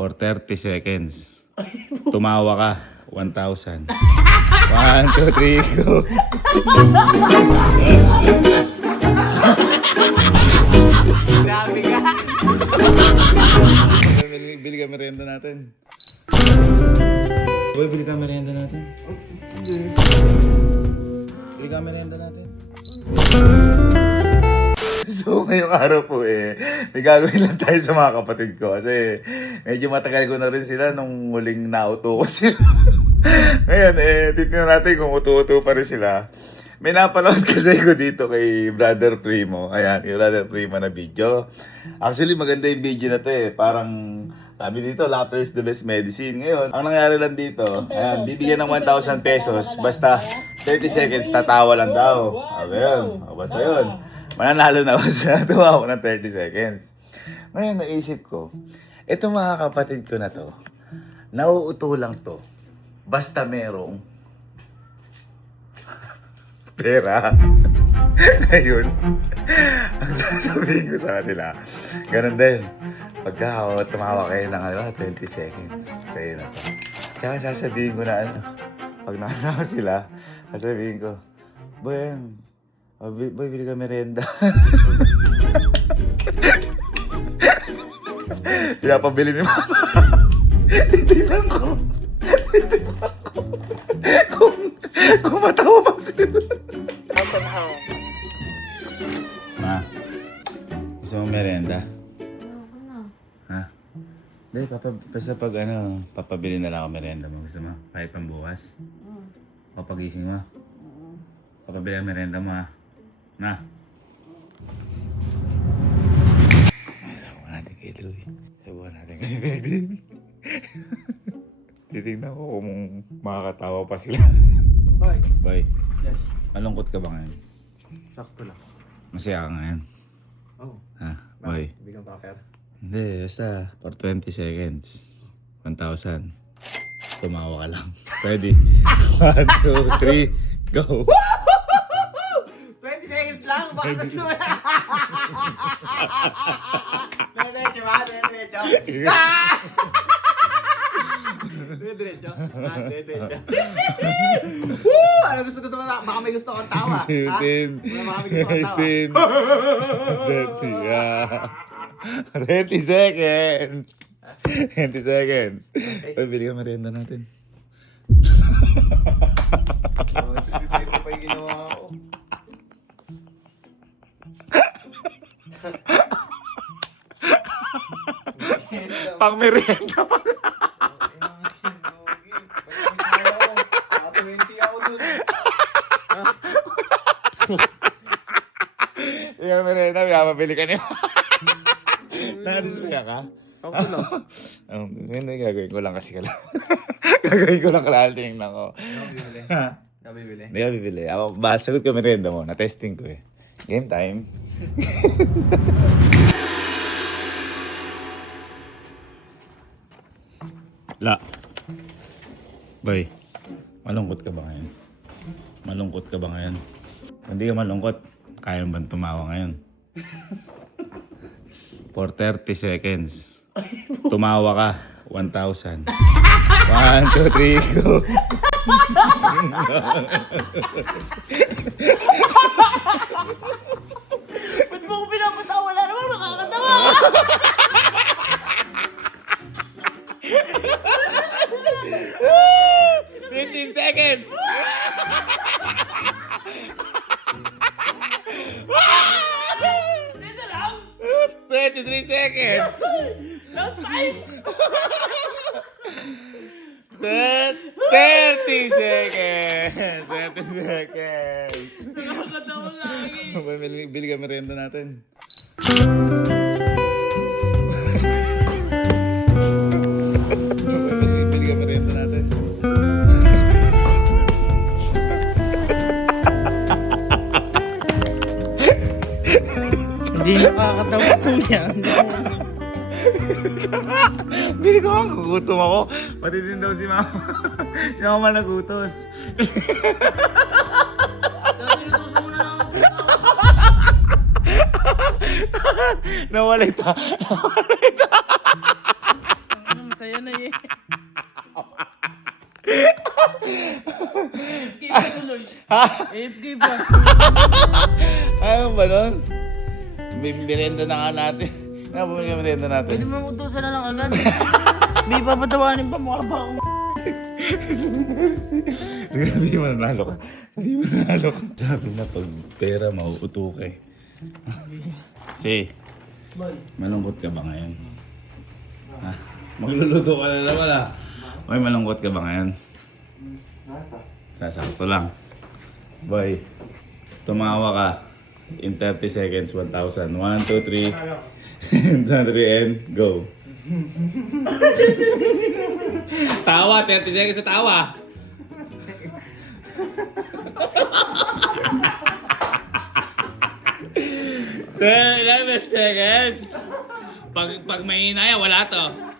For 30 seconds. Tumawa ka. 1,000. 1, 2, 3, go. Grabe ka. Bili ka merienda natin. Boy, bili ka merienda natin. Bili ka merienda natin. So, ngayong araw po may gagawin lang tayo sa mga kapatid ko kasi medyo matagal ko na rin sila nung huling nauto ko sila. Ngayon, titignan natin kung uto-uto pa rin sila. May napanood kasi ko dito kay Brother Primo. Ayan, kay Brother Primo na video. Actually, maganda yung video na to Parang, sabi dito, laughter is the best medicine. Ngayon, ang nangyari lang dito, ayan, bibigyan ng 1,000 pesos. Basta 30 seconds, tatawa lang daw. Ayan, basta yun. Mananalo na ako sa tuwa ako ng 30 seconds. Ngayon, naisip ko, ito mga kapatid ko na to, nauuto lang to. Basta merong pera. Ngayon, ang sasabihin ko sa kanila, ganun din. Pagka tumawa kayo ng 20 seconds, sa'yo na to. Tsaka sasabihin ko na pag nakanawa sila, sasabihin ko, boy, bili ka merienda. Pinapabili ni Mama. Titignan ko. Kung matawa pa sila. Ma, gusto mo merienda? Ha? Hindi, basta pag papabili na lang ako merienda mo. Gusto mo? Kahit pambukas? O pagising mo? Papabili ang merienda mo ha? Na? Sabuhan natin kay Louie. Sabuhan natin kay David. Titignan ko kung makakatawa pa sila. Bye. Boy, Yes. malungkot ka ba ngayon? Sakto lang. Masaya ka ngayon? Oh. Ha? Boy? Bigyan pa pera. Hindi, basta for 20 seconds. 1,000. Tumawa ka lang. Ready? 1, 2, 3, go! 20 seconds lang. Baka gusto mo na. Diretso ba? Diretso. Diretso. Diretso. Woo! Ano gusto mo na? Baka may gusto kang tawa. 15, Baka may gusto kang tawa. 19, 20 seconds. 20 seconds. Ay, bili ka merienda natin. Bibili ko pa yung ginawa ko. Pang merienda pa. 20 ako dun. Yung merienda, may mabili ka niyo. Nakadismaya ka? Ako lang. Hindi, gagawin ko lang kasi gagawin ko lang kailangan tinignan ko. Nabibili. Nabibili. Hindi ka bibili. Ako, sagot ko merienda mo. Na-testing ko Game time. La. Boy, malungkot ka ba ngayon? Malungkot ka ba ngayon? Hindi ka malungkot. Kaya mo ba tumawa ngayon? For 30 seconds. Tumawa ka. 1,000. 1, 2, 3, go. Ba't mo ko pinapatawa? Wala naman nakakatawa. 15 seconds. Hindi na lang. 23 seconds. Last time. 30 seconds. 30 seconds. Nakakatawa lagi. Bili ka merienda natin. Bili ka merienda natin. Hindi nakakatawa po yan. Bili ko nga, gugutom ako. Pati din daw si Mama. Si Mama nagutos. Tinutuso mo na lang ako. Nawalay ta. Nawalay ta. Ano Sa'yo na eh. AFK pa tuloy. AFK pa. Ayaw ba nun? May merenda na nga natin. Nga ba may merenda natin? Pwede mo utusan na lang agad. May papatawanin pa mukha ba ako? Hindi mo nanalo ka. Hindi mo nanalo ka. Sabi na pag pera mauuto ka eh. Si, malungkot ka ba ngayon? Ha? Magluluto ka na naman ah. Boy, malungkot ka ba ngayon? Sasakto lang. Boy, tumawa ka. In 30 seconds, 1,000. 1, 2, 3. 1, 2, 3, and go. Tawa, 30 seconds sa tawa. Then, 11 seconds. Pag may hinaya, wala to.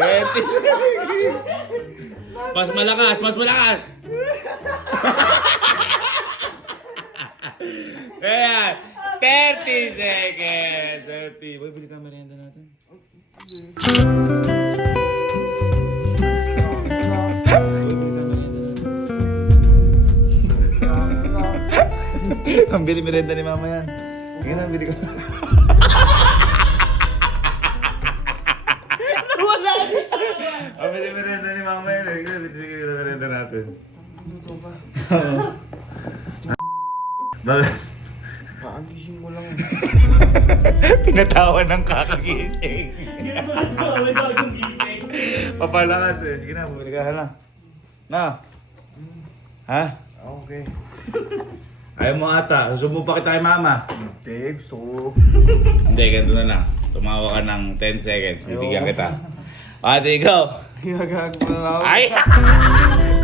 20 seconds. Mas malakas, mas malakas. Ayan, 30 seconds. 30. Boy, bili ka merienda natin. Ang bili merienda ni mama yan. Sige na, bili ko. Wala. Ang bili merienda ni mama yan. Sige na, bili ko merienda natin. Bakit? Kakagising ko lang. Pinatawa ng kakagising. May bagong gising. Papalakas eh. Sige na, bumili ka na. Na? Ha? Okay. Ayaw mo ata. Susubo pa kita kay mama. Hindi, gusto ko. Hindi, ganito na lang. Tumawa ka ng 10 seconds. Bibigyan kita. Ate, go! Hiyagag mo na ako. Ay!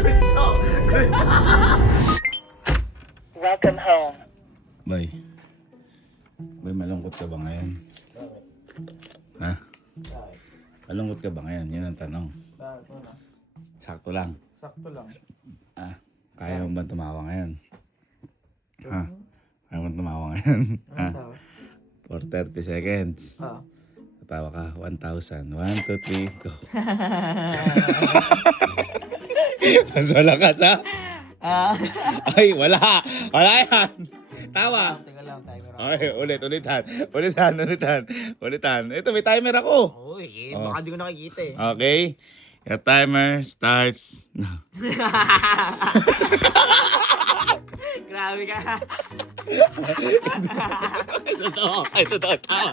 Gusto! Gusto! Welcome home. Bay. Bay, malungkot ka ba ngayon? Ha? Malungkot ka ba ngayon? Yan ang tanong. Sakto lang. Sakto lang. Ah, kaya mo ba tumawa ngayon? Ha? Kaya mo tumawa ngayon? Ha? For 30 seconds. Ah. Tatawa ka. 1,000. 1, 2, 3, go. Mas malakas ha? Ay, wala. Wala yan. Tawa. Teka lang, timer ako. Okay, ulitan. Ito, may timer ako. Uy, Oh. baka di ko nakikita eh. Okay. Your timer starts now. Grabe ka. Ito, tawa.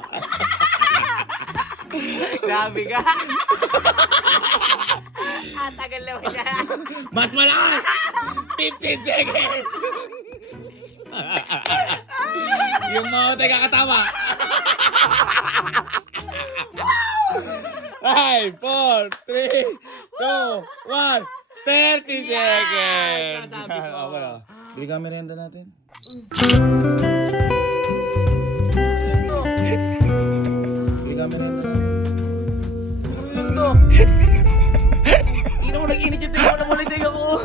Grabe ka. Tagal naman siya. Mas malakas! 15 seconds! Yung mga tayo kakatawa. 5, 4, 3, 2, 1, 30 seconds! Sabi ko. Bili ka merienda natin. Bili ka merienda natin. Ito. Hindi na ko nag-init yung tayo. Wala mo lang tayo ako.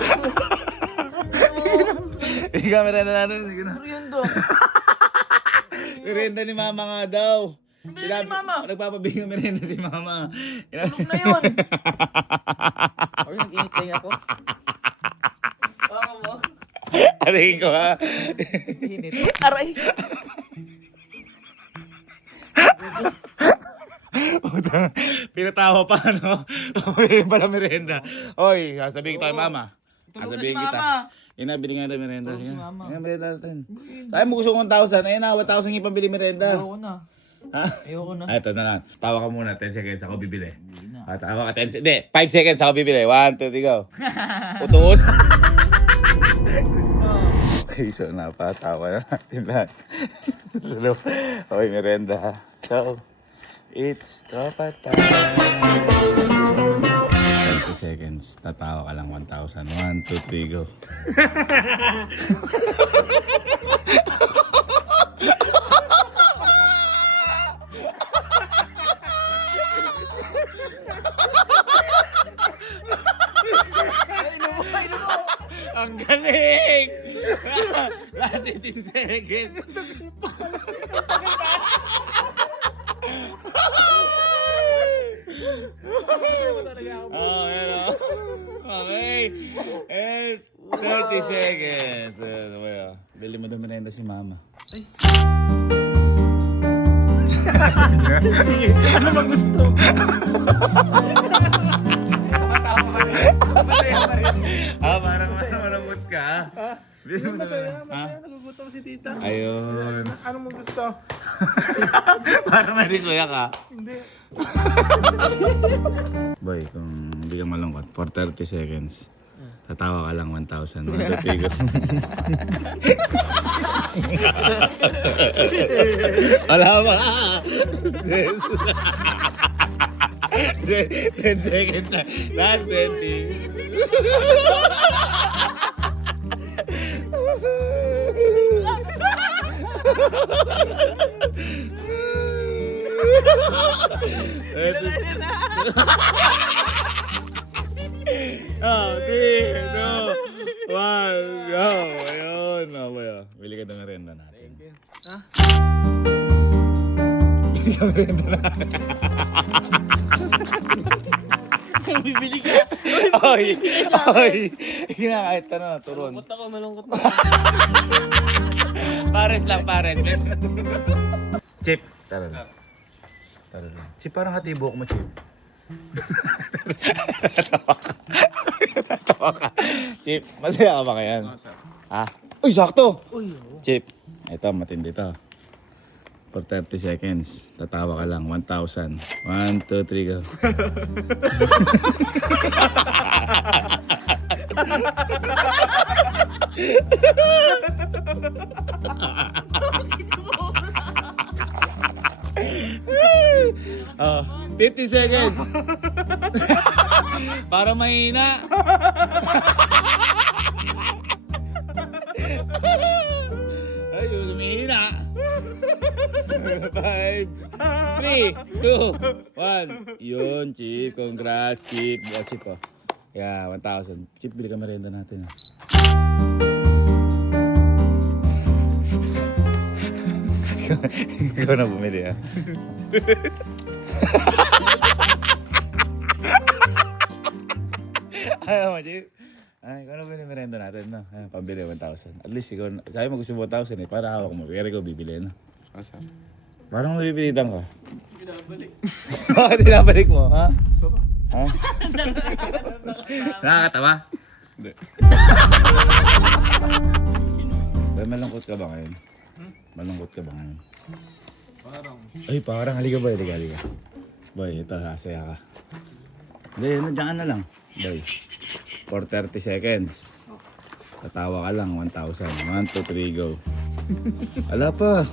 Bili ka merienda natin. Sige na. Merienda. Merienda ni mama nga daw. Merienda ni mama? Nagpapabili ng merienda si mama. Tulog na yun. Or nag-init tayo ako. Baka mo. Atingin ko ha. Init. Aray. Pinatawa pa no. Pabili pala merienda. Oy, sasabihin kita kay mama. Tulog na si Sasabihin mama. kita. Inabili nga na merienda. Tulog si mama. Yan, merienda natin. Kaya mo gusto kong 1,000. Ayun na, 1,000 yung pambili merienda. Ayoko na. Ha? Ayoko na. Ay, ito na lang. Tawa ka muna. 10 seconds ako bibili. Tawa ka 10 seconds. Hindi, 5 seconds ako bibili. 1, 2, 3, go. Utuot. Okay, so napatawa na natin lahat. Okay, merienda ha. So, it's tropa time. 20 seconds. Tatawa ka lang 1,000. 1, 2, 3, go. Ang galing! Last 18 seconds. merienda si mama. Sige, ano ba gusto? Parang malambot ka. Masaya, nagugutom si tita. Ayun. Ano mo gusto? Parang nadismaya ka. Hindi. Boy, kung hindi ka malungkot, for 30 seconds, tatawa ka lang 1,000. Matutigo. Wala ba? 10 seconds na. Last 20. Oh, 3, 2, 1, go! Ayun, oh, boy, oh. Bili ka ng merienda natin. Ha? Bili ka ng merienda natin. Bibili ka. Oy! Oy! Kinakahit ano, turon. Malungkot ako, malungkot ako. Pares lang, pares. Chip. Tara na. Tara na. Chip, parang hatibok mo, Chip. Tatawa ka. Chip, masaya ka ba ngayon? Ha? Uy, sakto! Chip, ito, matindi to. For 30 seconds, tatawa ka lang. 1,000. 1, 2, 3, go. Oh, 50 seconds. Para mahina. Ayun, humihina. 5, 3, 2, 1. Yun, Chip. Congrats, Chip. Bukas, Chip, oh. Yeah, 1,000. Chip, bili ka merienda natin, ah. Ikaw na bumili, ah. Ayaw mo, Chip. Ay, ikaw na bumili merienda natin, no? Ay, pambili, 1,000. At least, ikaw, sabi mo gusto mo 1,000, eh. Para hawak mo. Pero ikaw bibili, no? Parang mabibilitan ka. Binabalik. Bakit tinabalik mo, ha? Ha? Nakakatawa? Hindi. Boy, malungkot ka ba ngayon? Malungkot ka ba ngayon? Parang. Ay, parang halika boy, halika. Boy, ito, sasaya ka. Hindi, nandiyan ka na lang. Boy, for 30 seconds. Tatawa ka lang, 1,000. 1, 2, 3, go. Wala pa.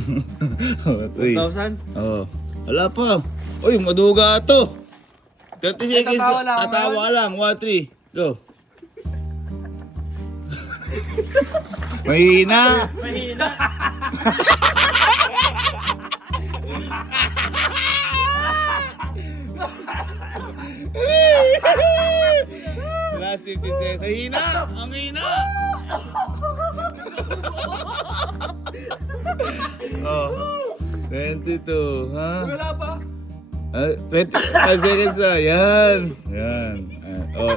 1,000? Oo. Wala pa. Uy, maduga to. 30 seconds. tatawa lang ako Tatawa ka lang. 1, 3, go. Mahina. Mahina. Last 15 seconds. Mahina. Ang hina. Oh. 22, ha? Wala pa. 25 seconds na. Yan. Yan. Oh.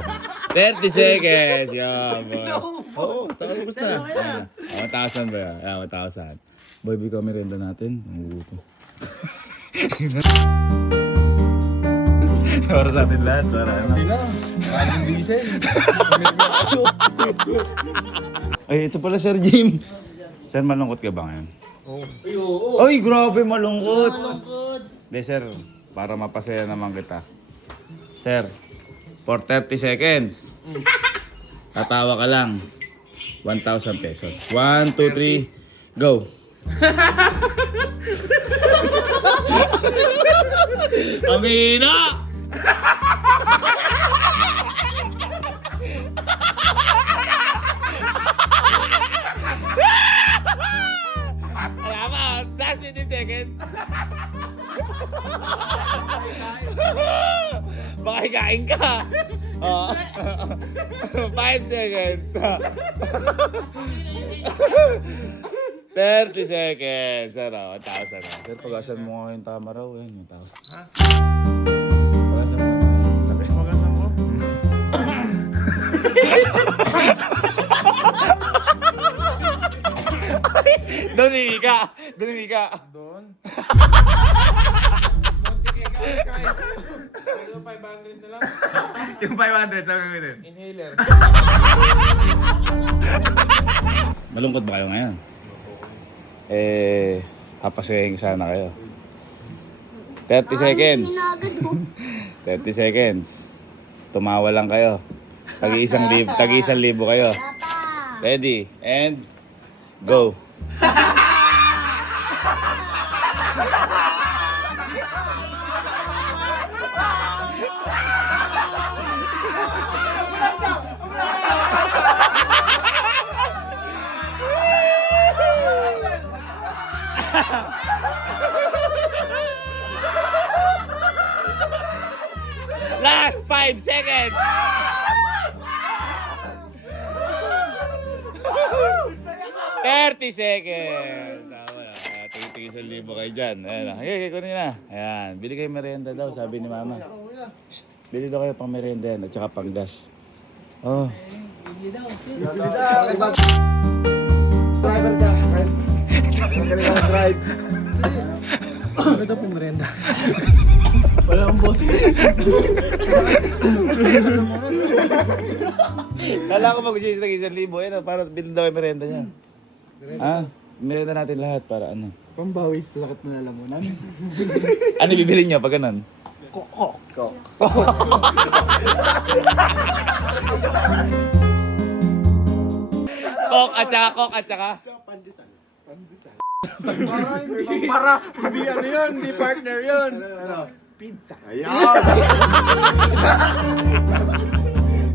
30 seconds. Yan. Oo, tapos na. 1,000 ba yan? 1,000. Boy, bigyan kami renda natin. Ang gusto. Para sa atin lahat. Para ano. Sila. Kaling diesel. Ay, ito pala Sir Jim. Sir, malungkot ka ba ngayon? Oo. Ay, grabe malungkot. Malungkot. Hindi, sir. Para mapasaya naman kita. Sir, for 30 seconds. Tatawa ka lang. 1,000 pesos. 1, 2, 3, go. Amina! Salamat! Last 15 seconds. Baka hikain ka. Oh. 5 seconds. 30 seconds. Ano? 1,000 na. Sir, pag-asan mo nga yung tama raw. Yan, 1,000. Ha? Pag-asan mo. Sabi mo kasi mo. Doon hihiga. Doon hihiga. Doon. Pero 500 na lang. Yung 500, saan gagawin? Inhaler. Malungkot ba kayo ngayon? Papasayahin sana kayo. 30 seconds. 30 seconds. Tumawa lang kayo. Tag-1,000 kayo. Ready, and go. Last 5 seconds. 30 seconds. Tama na. Tingin 1,000 kayo dyan. Ayan na. Hey, kunin na. Ayan. Bili kayo merienda daw, sabi ni mama. Shh, bili daw kayo pang merienda yan at saka pang gas. Oh. Ano daw pong merenda? Wala akong boss. Kala ko mag-usis ng 1,000. Ayan, para bilhin daw kayo merienda niya. Merienda natin lahat para ano. Pambawi sa sakit na lalamunan. Ano bibili niyo pag ganun? Kok. Coke at saka. Pandesal. Para, hindi ano yun, hindi partner yun. Ano? Pizza. Ayan.